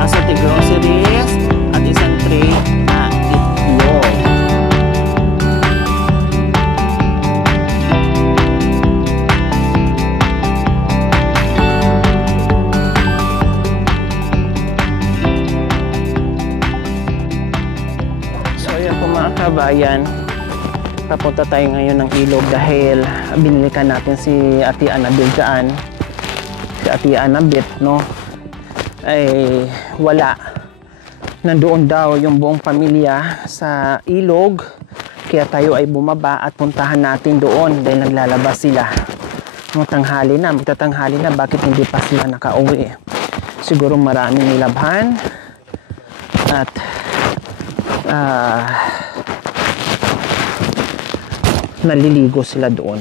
assorted groceries, at isang tray na itlog. So ayan po mga kabayan, papunta tayo ngayon ng ilog dahil binilikan natin si Ate Annabel dyan. Si Ate Annabel, no, ay wala. Nandoon daw yung buong pamilya sa ilog. Kaya tayo ay bumaba at puntahan natin doon dahil naglalabas sila. Tanghali na, magtatanghali na, bakit hindi pa sila nakauwi? Siguro maraming nilabhan at naliligo sila doon.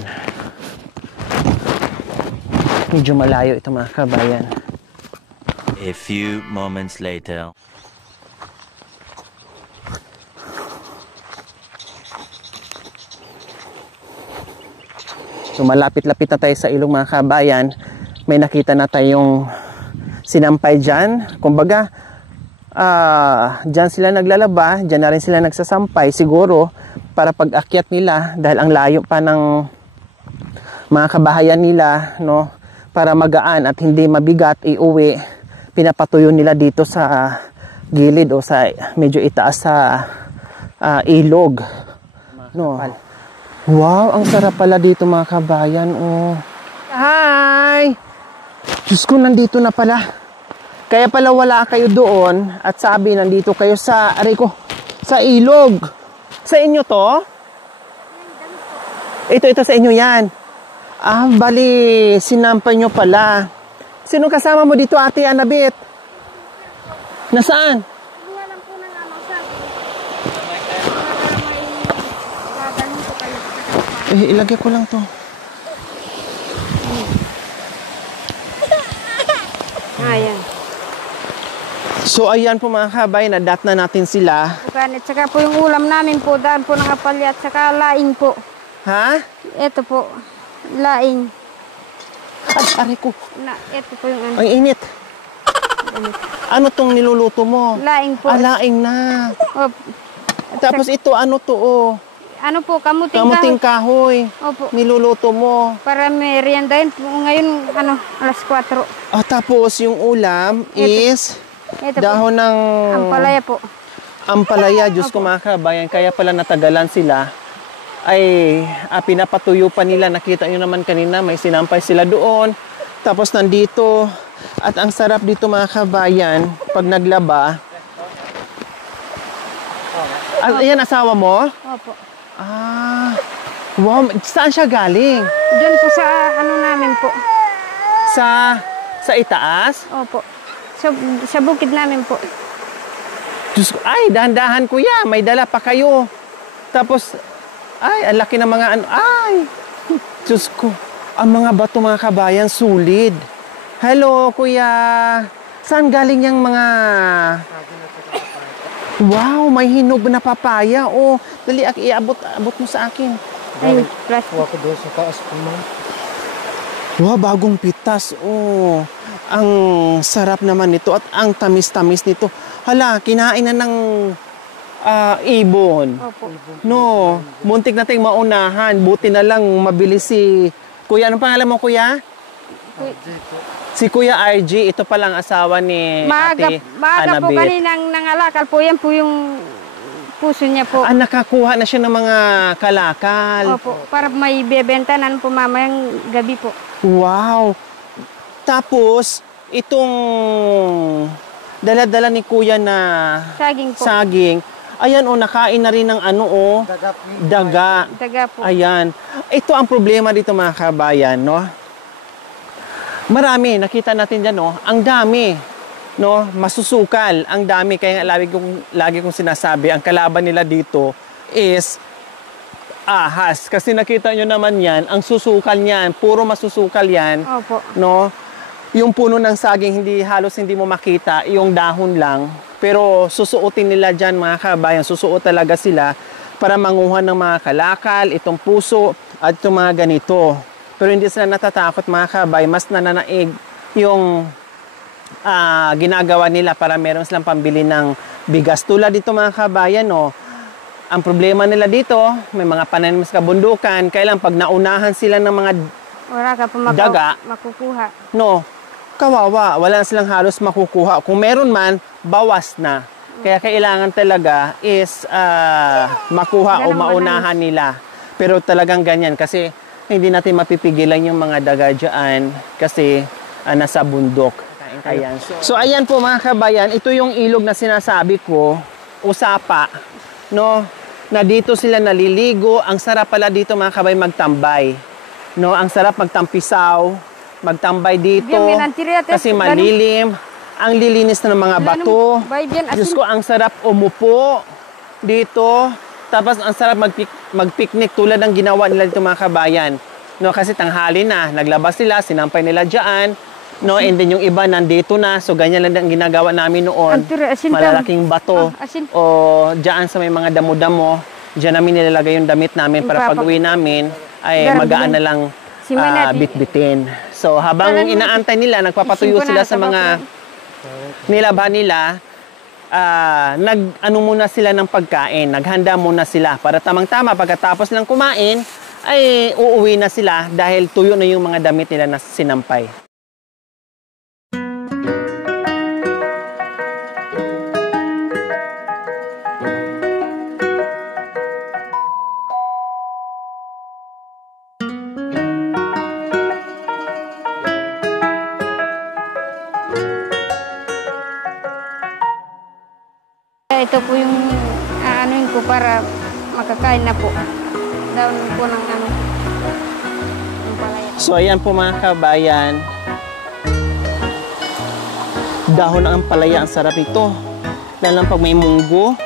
Medyo malayo ito mga kabayan. A few moments later. So malapit-lapit na tayo sa ilog mga kabayan. May nakita na tayong sinampay dyan. Kumbaga, dyan sila naglalaba, dyan na rin sila nagsasampay siguro para pag-akyat nila dahil ang layo pa ng mga kabahayan nila, no, para magaan at hindi mabigat iuwi. Pinapatuyo nila dito sa gilid o sa medyo itaas sa ilog, no. Wow, ang sarap pala dito mga kabayan. Oh. Hi! Diyos ko, nandito na pala. Kaya pala wala kayo doon at sabi nandito kayo sa, sa ilog. Sa inyo to? Ito sa inyo yan. Bali, sinampay nyo pala. Sino kasama mo dito, Ate Annabel? Nasaan? Ilagay ko lang to. Ayan. So ayan po mga kabay, nadat na natin sila. At saka po yung ulam namin po, daan po ng kapalya at saka laing po. Ha? Ito po, laing. Aray ko. Ito po yung ano. Ang init. Ano tong niluluto mo? Laing po. Laing na. Opo. Tapos ito, ano to oh? Ano po, kamuting kahoy. Opo. Niluluto mo. Para meriendahin po ngayon, alas 4. Tapos yung ulam is Ito dahon po. ng Ampalaya po. Ampalaya, Diyos ko mga kabayan. Kaya pala natagalan sila. Ay, pinapatuyo pa nila. Nakita nyo naman kanina, may sinampay sila doon. Tapos nandito. At ang sarap dito mga kabayan, pag naglaba. Yan, asawa mo? Opo. Wow, saan siya galing? Diyan po sa ano namin po. Sa itaas? Opo. Sa bukid namin po. Diyos ko, ay, dahan-dahan kuya, may dala pa kayo. Tapos, ay, ang laki ng mga ano, ay, Diyos ko, ang mga bato mga kabayan, sulit. Hello, kuya. Saan galing yung mga... Wow, may hinog na papaya. Oh, dali, abot mo sa akin. Ay, plastic. Huwag ko doon sa taas po, ma'am. Wow, bagong pitas. Oh, ang sarap naman nito at ang tamis-tamis nito. Hala, kinain na ng ibon. Opo. No, muntik nating maunahan. Buti na lang mabilis si... Kuya, anong pangalan mo, kuya? Si Kuya RG, ito palang asawa ni Ate Maaga po Annabel. kaninang nangalakal po. Yan po yung puso niya po. Nakakuha na siya ng mga kalakal. Opo, para may bebentanan po mamayang gabi po. Wow! Tapos, itong dala-dala ni Kuya na Saging po. saging, ayan o, nakain na rin ng ano o, daga. Daga po. Ayan. Ito ang problema dito mga kabayan, no? Marami, nakita natin dyan, no? Ang dami, no? Masusukal, ang dami. Kaya lagi kong sinasabi, ang kalaban nila dito is ahas. Kasi nakita nyo naman yan, ang susukal niyan, puro masusukal yan. Opo. No? Yung puno ng saging, halos hindi mo makita, yung dahon lang. Pero susuotin nila dyan mga kabayan, susuot talaga sila para manguha ng mga kalakal, itong puso, at itong mga ganito. Pero hindi sila natatakot mga kabay, mas nananaig yung ginagawa nila para meron silang pambili ng bigas. Tulad dito mga kabayan, no, ang problema nila dito, may mga pananim sa kabundukan, kailan pag naunahan sila ng mga Wala ka po daga, makukuha. no, kawawa, wala silang halos makukuha. Kung meron man, bawas na. Kaya kailangan talaga is makuha o maunahan nila. Pero talagang ganyan kasi hindi natin mapipigilan yung mga daga dyan kasi nasa bundok. Ayan. So ayan po mga kabayan, ito yung ilog na sinasabi ko, Usapa, no? Na dito sila naliligo. Ang sarap pala dito mga kabayan magtambay. No, ang sarap magtampisaw, magtambay dito kasi malilim. Ang lilinis na ng mga bato. Diyos ko, ang sarap umupo dito. Tapos ang sarap magpiknik tulad ng ginawa nila dito mga kabayan. No, kasi tanghali na, naglabas sila, sinampay nila dyan. No, and then yung iba nandito na. So ganyan lang ang ginagawa namin noon. Malalaking bato. O dyan sa may mga damo-damo. Diyan namin nilalagay yung damit namin para pag-uwi namin ay magaan na lang bitbitin. So habang inaantay nila, nagpapatuyo sila sa mga nilabhan nila, nag-ano muna sila ng pagkain. Naghanda muna sila para tamang-tama pagkatapos lang kumain ay uuwi na sila dahil tuyo na yung mga damit nila na sinampay. Ito po yung anuin ko para makakain na po. Daon po ng ano. Ng palaya. So ayan po mga kabayan. Dahon ng ampalaya, ang sarap ito. Lalo lang pag may munggo.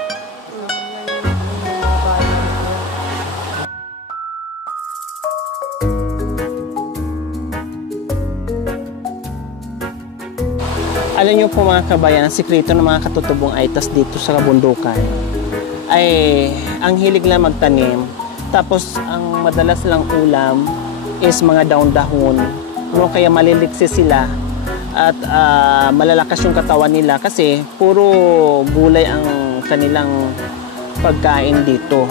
Alam niyo po mga kabayan, ang sikreto ng mga katutubong aitas dito sa kabundukan ay ang hilig lang magtanim. Tapos ang madalas lang ulam is mga daon-dahon. No, kaya maliliksi sila at malalakas yung katawan nila kasi puro gulay ang kanilang pagkain dito.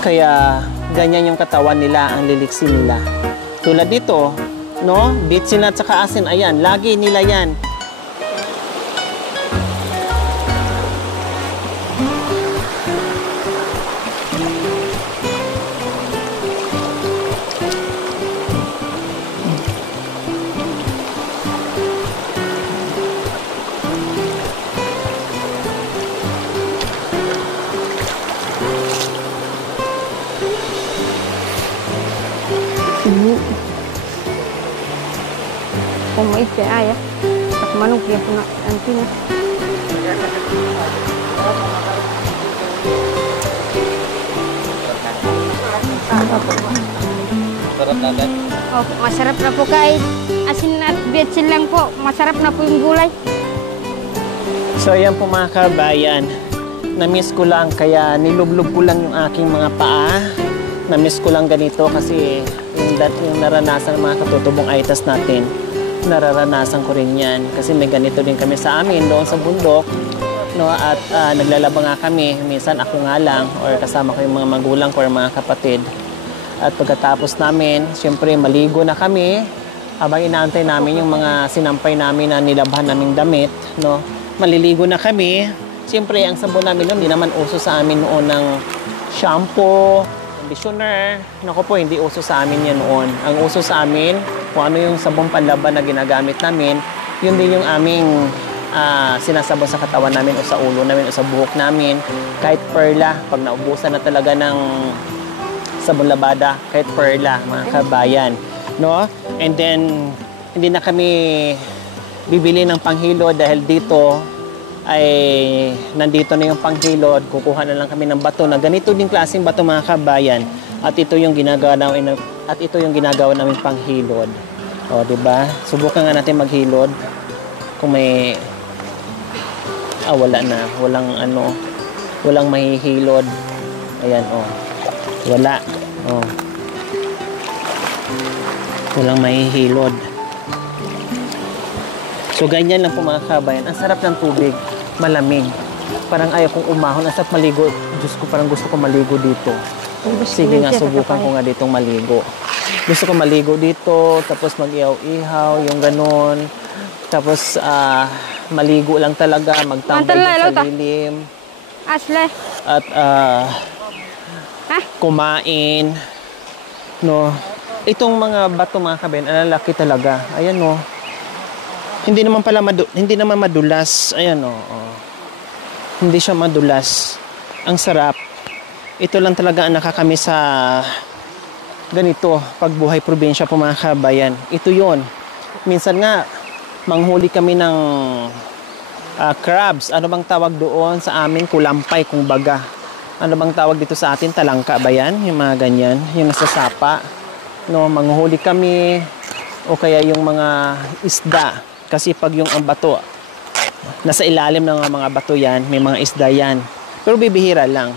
Kaya ganyan yung katawan nila, ang liliksi nila. Tulad dito, no? Bitsin at saka asin, ayan, lagi nila yan. Kung may ay at manok yan po na antin. Sarap natin. Opo, masarap na po kahit asin at betsin lang po. Masarap na po yung gulay. So ayan po mga kabayan, na-miss ko lang kaya nilublob ko lang yung aking mga paa. Na-miss ko lang ganito kasi yung naranasan ng mga katutubong aitas natin, nararanasan ko rin yan kasi may ganito din kami sa amin doon sa bundok, no? At naglalaba nga kami, minsan ako nga lang or kasama ko yung mga magulang ko or mga kapatid. At pagkatapos namin, siyempre maligo na kami habang inaantay namin yung mga sinampay namin na nilabhan naming damit, no? Maliligo na kami. Siyempre ang sabon namin noon, hindi naman uso sa amin noon ng shampoo, conditioner. Naku po, hindi uso sa amin yan noon. Ang uso sa amin, kung ano yung sabong panlaban na ginagamit namin, yun din yung aming sinasabon sa katawan namin o sa ulo namin o sa buhok namin. Kahit perla, pag naubusan na talaga ng sabon labada, kahit perla, mga kabayan. No? And then, hindi na kami bibili ng panghilod dahil dito ay nandito na yung panghilod. Kukuha na lang kami ng bato na ganito din klaseng bato mga kabayan. At ito yung ginagawa namin panghilod. O, di ba? Subukan nga natin maghilod. Kung may wala na, walang mahihilod. Ayan, wala. Walang mahihilod. So ganyan lang po mga kabayan. Ang sarap ng tubig, malamig. Parang ayaw kong umahon. Ang sarap maligo. Diyos ko, parang gusto ko maligo dito. Sige nga, subukan ko nga ditong maligo. Gusto ko maligo dito, tapos mag-ihaw-ihaw, yung ganun. Tapos maligo lang talaga, magtambay sa lilim. Asle. At kumain. No. Itong mga bato mga kabayan, ang lalaki talaga. Ayan no. Hindi naman pala hindi naman madulas. Ayan no. Hindi siya madulas. Ang sarap. Ito lang talaga ang nakakamiss sa ganito, pagbuhay probinsya po mga kabayan. Ito yon. Minsan nga, manghuli kami ng crabs. Ano bang tawag doon sa amin? Kulampay, kung baga. Ano bang tawag dito sa atin? Talangka ba yan? Yung mga ganyan. Yung nasa sapa. No, manghuli kami. O kaya yung mga isda. Kasi pag yung ang bato, nasa ilalim ng mga bato yan, may mga isda yan. Pero bibihira lang.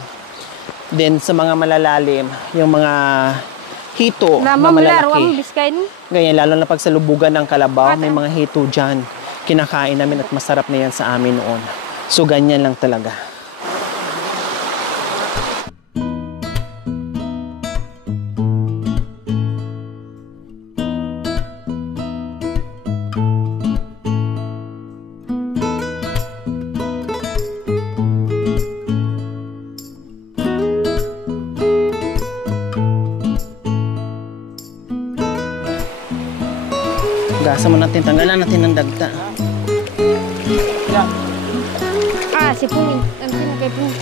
Then sa mga malalalim, yung mga hito na malalaki. Ganyan, lalo na pag sa lubugan ng Kalabaw, may mga hito dyan. Kinakain namin at masarap na yan sa amin noon. So ganyan lang talaga. Gasa mo natin, tanggalan natin ng dagta. Si Puli. Ang pinagay Puli.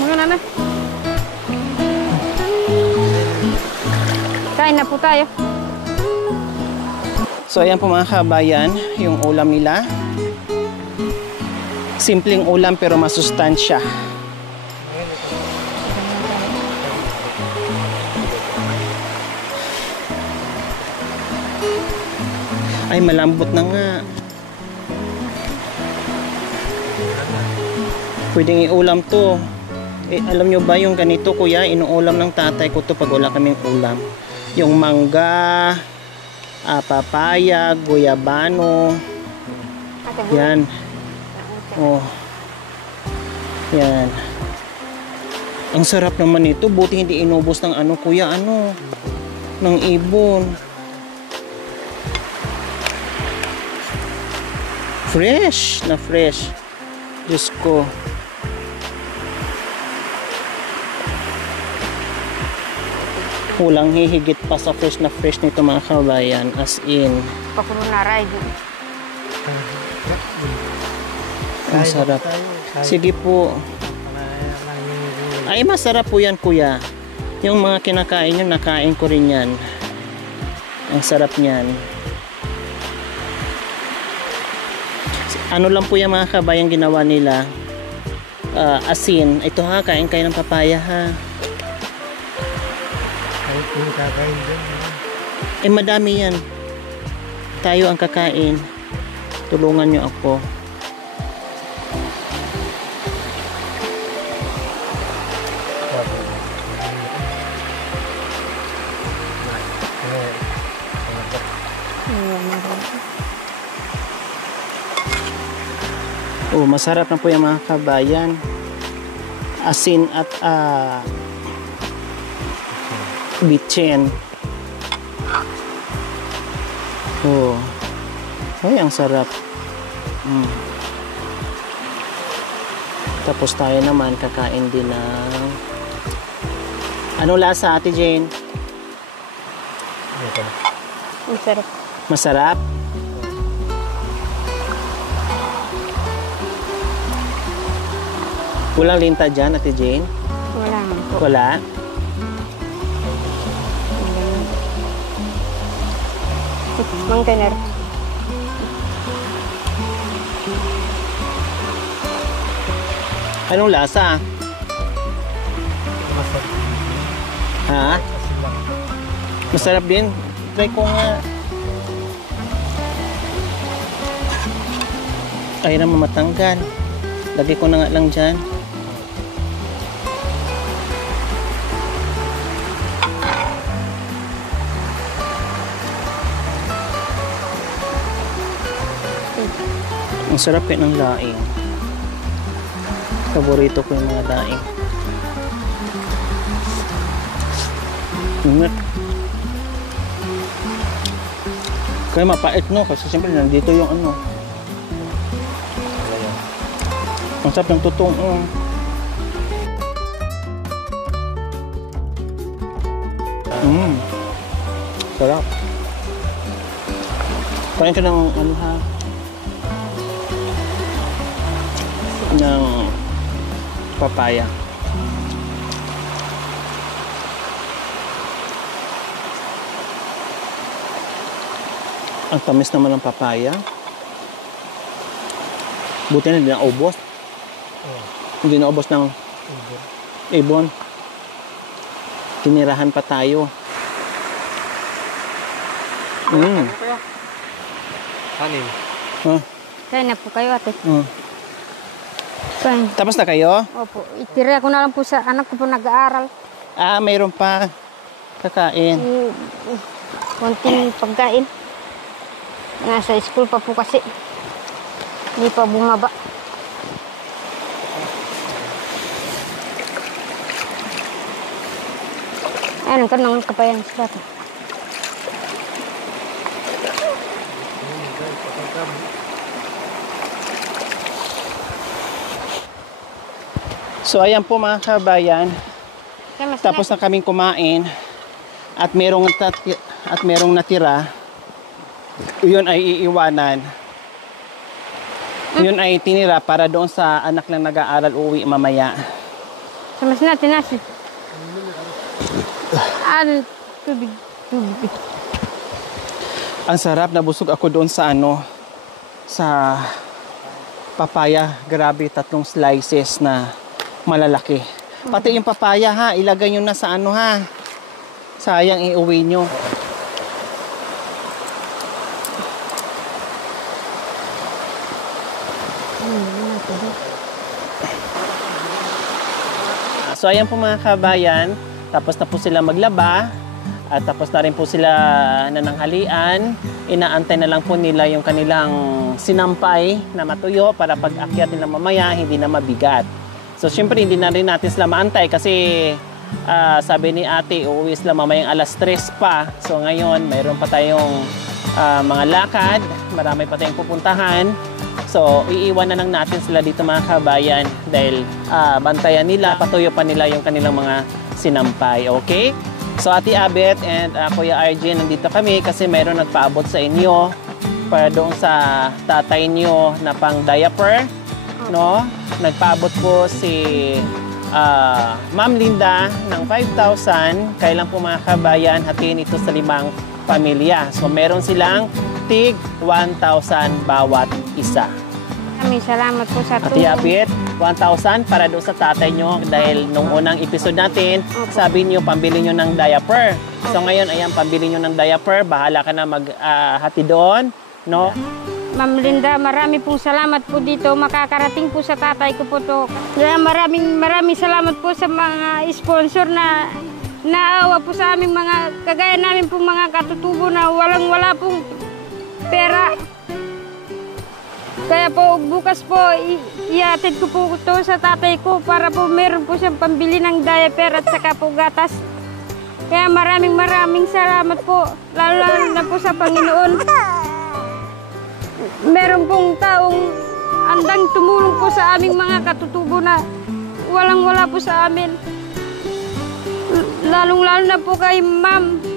Mga nana. Kain na po tayo. So ayan po mga kabayan, yung ulam nila. Simpleng ulam pero masustansya. Ay, malambot na nga. Pwedeng iulam to. Alam nyo ba yung ganito, kuya? Inuulam ng tatay ko to pag wala kaming ulam. Yung mangga, papaya, guyabano. Yan. Oh. Yan. Ang sarap naman ito. Buti hindi inubos ng kuya, ng ibon. Fresh na fresh. Diyos ko. Walang hihigit pa sa fresh na fresh nito mga kabayan. As in. Pakulo na ride. Masarap. Sige po. Ay, masarap po yan, kuya. Yung mga kinakain nyo, nakain ko rin yan. Ang sarap niyan. Ano lang po yung mga kabayang ginawa nila, asin. Ito ha, kain kayo ng papaya ha. Madami yan. Tayo ang kakain. Tulungan nyo ako. Oh, masarap na po yung mga kabayan. Asin at bitchen. Oh. Ay, ang sarap. Tapos tayo naman kakain din ng ano lasa, Ate Jane? Masarap. Masarap? Walang linta dyan, Ate Jane? Wala nga po. Wala? Mang tener. Anong lasa? Ha? Masarap din? Try ko nga. Ay naman matanggal. Lagay ko na nga lang dyan. Ang sarap kayo ng laing. Paborito ko yung mga laing. Ingat. Kaya mapait no, kasi siyempre nandito yung ano. Ang sarap ng tutong. Sarap. Kain ka ng ano ha? Ng papaya. Ang tamis naman ng papaya. Buti na hindi naubos. Hindi naubos ng ibon. Tinirahan pa tayo. Kanin. Kaya na po kayo ate. Kain. Tapos na kayo? Opo. Itira ko na lang po sa anak ko po nag-aaral. Mayroon pa. Kakain. Konting pagkain. Nasa school pa po kasi. Hindi pa bumaba. Ayun, kanang kapayan sa bata. So ayan po mga kabayan. Tapos na kaming kumain. At merong natira. Yun ay iiwanan. Yun ay tinira para doon sa anak lang nag-aaral uwi mamaya. Samas natin nasi. Tubig. Ang sarap, nabusog ako doon sa sa papaya. Grabe, 3 slices na malalaki. Pati yung papaya ha, ilagay nyo na sa ha. Sayang iuwi nyo. So ayan po mga kabayan, tapos na po sila maglaba at tapos na rin po sila nananghalian. Inaantay na lang po nila yung kanilang sinampay na matuyo para pag akyat nila mamaya hindi na mabigat. So syempre hindi na rin natin sila maantay kasi sabi ni ate uuwi sila mamayang alas 3 pa. So ngayon mayroon pa tayong mga lakad, marami pa tayong pupuntahan. So, iiwan na lang natin sila dito mga kabayan dahil bantayan nila, patuyo pa nila yung kanilang mga sinampay, okay? So, Ate Abet and Kuya RJ, nandito kami kasi mayroon nagpaabot sa inyo para doon sa tatay nyo na pang diaper, no? Nagpaabot po si Ma'am Linda ng 5,000. Kailan po mga kabayan, hatiin ito sa 5 pamilya. So, meron silang tig 1,000 bawat isa. Maraming salamat po sa Ate Abet, 1,000 para doon sa tatay nyo dahil nung unang episode natin, sabi nyo pambili nyo ng diaper. So ngayon, ayan, pambili nyo ng diaper. Bahala ka na maghati doon, no? Ma'am Linda, marami pong salamat po dito. Makakarating po sa tatay ko po to. Kaya maraming salamat po sa mga sponsor na naawa po sa aming mga, kagaya namin pong mga katutubo na wala pong pera. Kaya po bukas po iatid ko po ito sa tatay ko para po meron po siyang pambili ng diaper at saka po gatas. Kaya maraming salamat po, lalo na po sa Panginoon. Meron pong taong andang tumulong po sa aming mga katutubo na walang-wala po sa amin. Lalong-lalo na po kay Ma'am.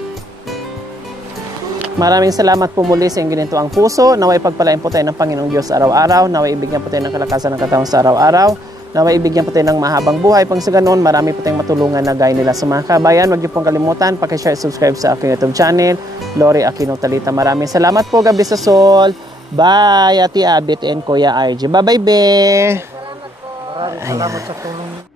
Maraming salamat po muli sa inyong ginito ang puso. Naway pagpalain po tayo ng Panginoong Diyos araw-araw. Naway ibigyan po tayo ng kalakasan ng katawan sa araw-araw. Naway ibigyan po tayo ng mahabang buhay. Pang sa ganoon, marami po tayong matulungan na gaya nila sa mga kabayan. Huwag niyo pong kalimutan, pakishare, subscribe sa aking YouTube channel, Lori Aquino Talita. Maraming salamat po, God bless us all. Bye, Ate Abet and Kuya RJ. Bye-bye, be. Maraming salamat sa tulong.